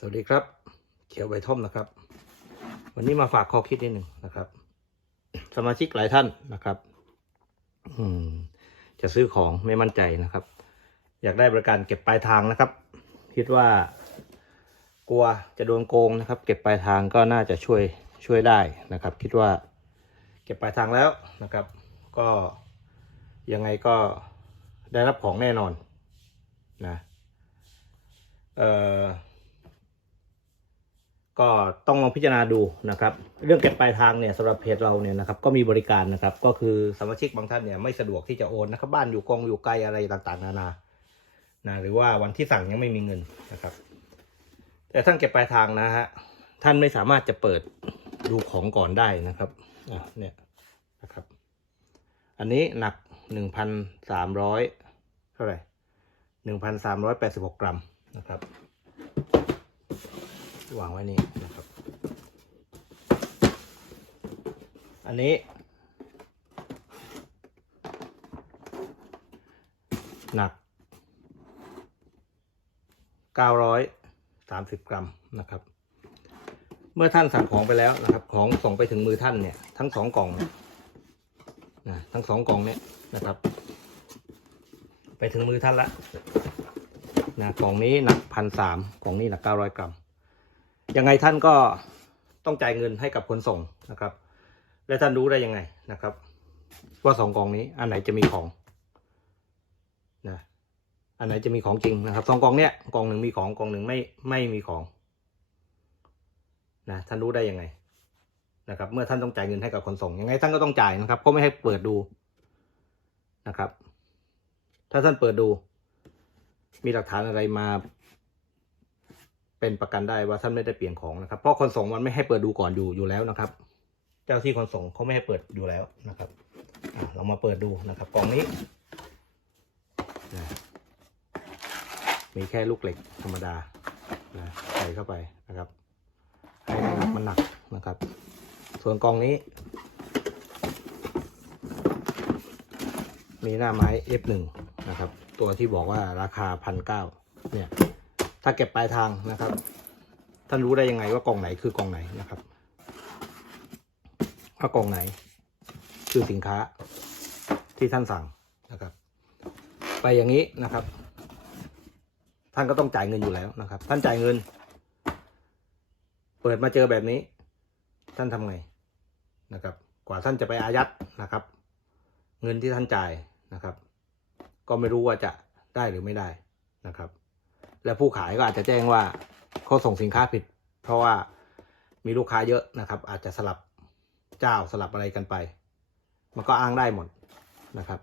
สวัสดีครับ เขียวใบท่อมนะครับ วันนี้มาฝากข้อคิดนิดหนึ่งนะครับ สมาชิกหลายท่านนะครับ อืม จะซื้อของไม่มั่นใจนะครับ อยากได้บริการเก็บปลายทางนะครับ คิดว่ากลัวจะโดนโกงนะครับ เก็บปลายทางก็น่าจะช่วยช่วยได้นะครับ คิดว่า เก็บปลายทางแล้วนะครับ ก็ยังไงก็ได้รับของแน่นอนนะเอ่อ ก็ต้องลองพิจารณาดูนะครับ เรื่องเก็บปลายทางเนี่ยสำหรับเพจเราเนี่ยนะครับก็มีบริการนะครับ ก็คือสมาชิกบางท่านเนี่ยไม่สะดวกที่จะโอนนะครับบ้านอยู่กองอยู่ไกลอะไรต่างๆ นานานะหรือว่าวันที่สั่งยังไม่มีเงินนะครับ แต่ท่านเก็บปลายทางนะฮะท่านไม่สามารถจะเปิดดูของก่อนได้นะครับอะเนี่ยนะครับ อันนี้หนักหนึ่งพันสามร้อยเท่าไหร่หนึ่งพันสามร้อยแปดสิบหกกรัมนะครับ วางไว้นี่นะครับ อันนี้ หนัก 930 กรัมนะครับ เมื่อท่านสั่งของไปแล้วนะครับ ของส่งไปถึงมือท่านเนี่ย ทั้งสองกล่องเนี่ยนะทั้งสองกล่องเนี่ยนะครับ ไปถึงมือท่านละนะกล่องนี้หนักพันสามกล่องนี้หนัก900กรัม ยังไงท่านก็ต้องจ่ายเงินให้กับคนส่งนะครับ และท่านรู้ได้ยังไงนะครับ ว่าสองกองนี้อันไหนจะมีของนะอันไหนจะมีของจริงนะครับสองกองเนี้ยกองหนึ่งมีของกองหนึ่งไม่ไม่มีของนะท่านรู้ได้ยังไงนะครับ เมื่อท่านต้องจ่ายเงินให้กับคนส่งยังไงท่านก็ต้องจ่ายนะครับเขาไม่ให้เปิดดูนะครับ ถ้าท่านเปิดดู มีหลักฐานอะไรมา เป็นประกันได้ว่าท่านไม่ได้เปลี่ยนของนะครับ เพราะคนส่งมันไม่ให้เปิดดูก่อนอยู่อยู่แล้วนะครับ เจ้าที่คนส่งเขาไม่ให้เปิดอยู่แล้วนะครับเรามาเปิดดูนะครับกล่องนี้นะมีแค่ลูกเหล็กธรรมดานะใส่เข้าไปนะครับให้น้ำหนักมันหนักนะครับ ส่วนกล่องนี้ มีหน้าไม้ F1 นะครับ ตัวที่บอกว่าราคาพันเก้าเนี่ย ถ้าเก็บปลายทางนะครับ ท่านรู้ได้ยังไงว่ากล่องไหนคือกล่องไหนนะครับว่ากล่องไหน คือสินค้าที่ท่านสั่งนะครับ ไปอย่างนี้นะครับ ท่านก็ต้องจ่ายเงินอยู่แล้วนะครับ ท่านจ่ายเงิน เปิดมาเจอแบบนี้ ท่านทำไงนะครับ กว่าท่านจะไปอายัดนะครับ เงินที่ท่านจ่ายนะครับ ก็ไม่รู้ว่าจะได้หรือไม่ได้นะครับ และผู้ขายก็อาจจะแจ้งว่าเขาส่งสินค้าผิด เพราะว่ามีลูกค้าเยอะนะครับ อาจจะสลับเจ้าสลับอะไรกันไป มันก็อ้างได้หมดนะครับ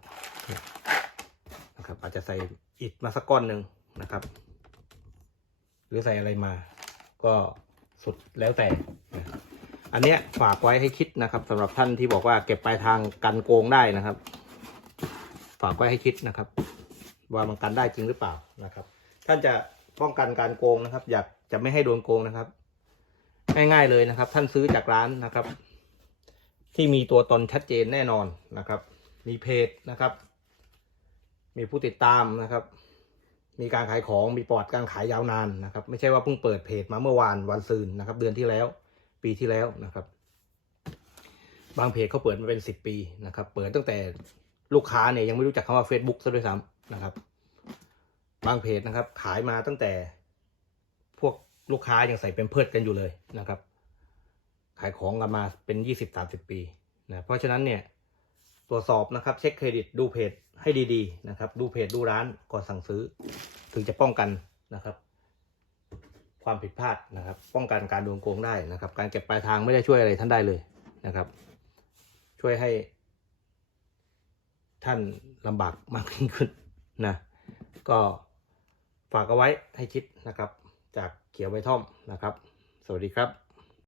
นะครับอาจจะใส่อิฐมาสักก้อนหนึ่งนะครับ หรือใส่อะไรมา ก็สุดแล้วแต่ อันเนี้ยฝากไว้ให้คิดนะครับสำหรับท่านที่บอกว่าเก็บปลายทางกันโกงได้นะครับ ฝากไว้ให้คิดนะครับ ว่ามันกันได้จริงหรือเปล่านะครับ ท่านจะป้องกันการโกงนะครับ อยากจะไม่ให้โดนโกงนะครับ ง่ายๆเลยนะครับ ท่านซื้อจากร้านนะครับ ที่มีตัวตนชัดเจนแน่นอนนะครับ มีเพจนะครับ มีผู้ติดตามนะครับ มีการขายของมีปอดการขายยาวนานนะครับ ไม่ใช่ว่าเพิ่งเปิดเพจมาเมื่อวานวันซืนนะครับ เดือนที่แล้ว ปีที่แล้วนะครับ บางเพจเขาเปิดมาเป็นสิบปีนะครับ เปิดตั้งแต่ลูกค้าเนี่ยยังไม่รู้จักคำว่า Facebook ซะด้วยซ้ำนะครับ บางเพจนะครับ ขายมาตั้งแต่ พวกลูกค้ายังใส่เป็นเพิดกันอยู่เลยนะครับ ขายของกันมาเป็นยี่สิบสามสิบปีนะเพราะฉะนั้นเนี่ยตรวจสอบนะครับเช็คเครดิตดูเพจให้ดีๆนะครับ ดูเพจดูร้านก่อนสั่งซื้อ ถึงจะป้องกันนะครับ ความผิดพลาดนะครับ ป้องกันการโดนโกงได้นะครับ การเก็บปลายทางไม่ได้ช่วยอะไรท่านได้เลยนะครับ ช่วยให้ ท่านลำบากมากยิ่งขึ้นนะก็ ฝากเอาไว้ให้คิดนะครับ จากเขียวใบท่อมนะครับ สวัสดีครับ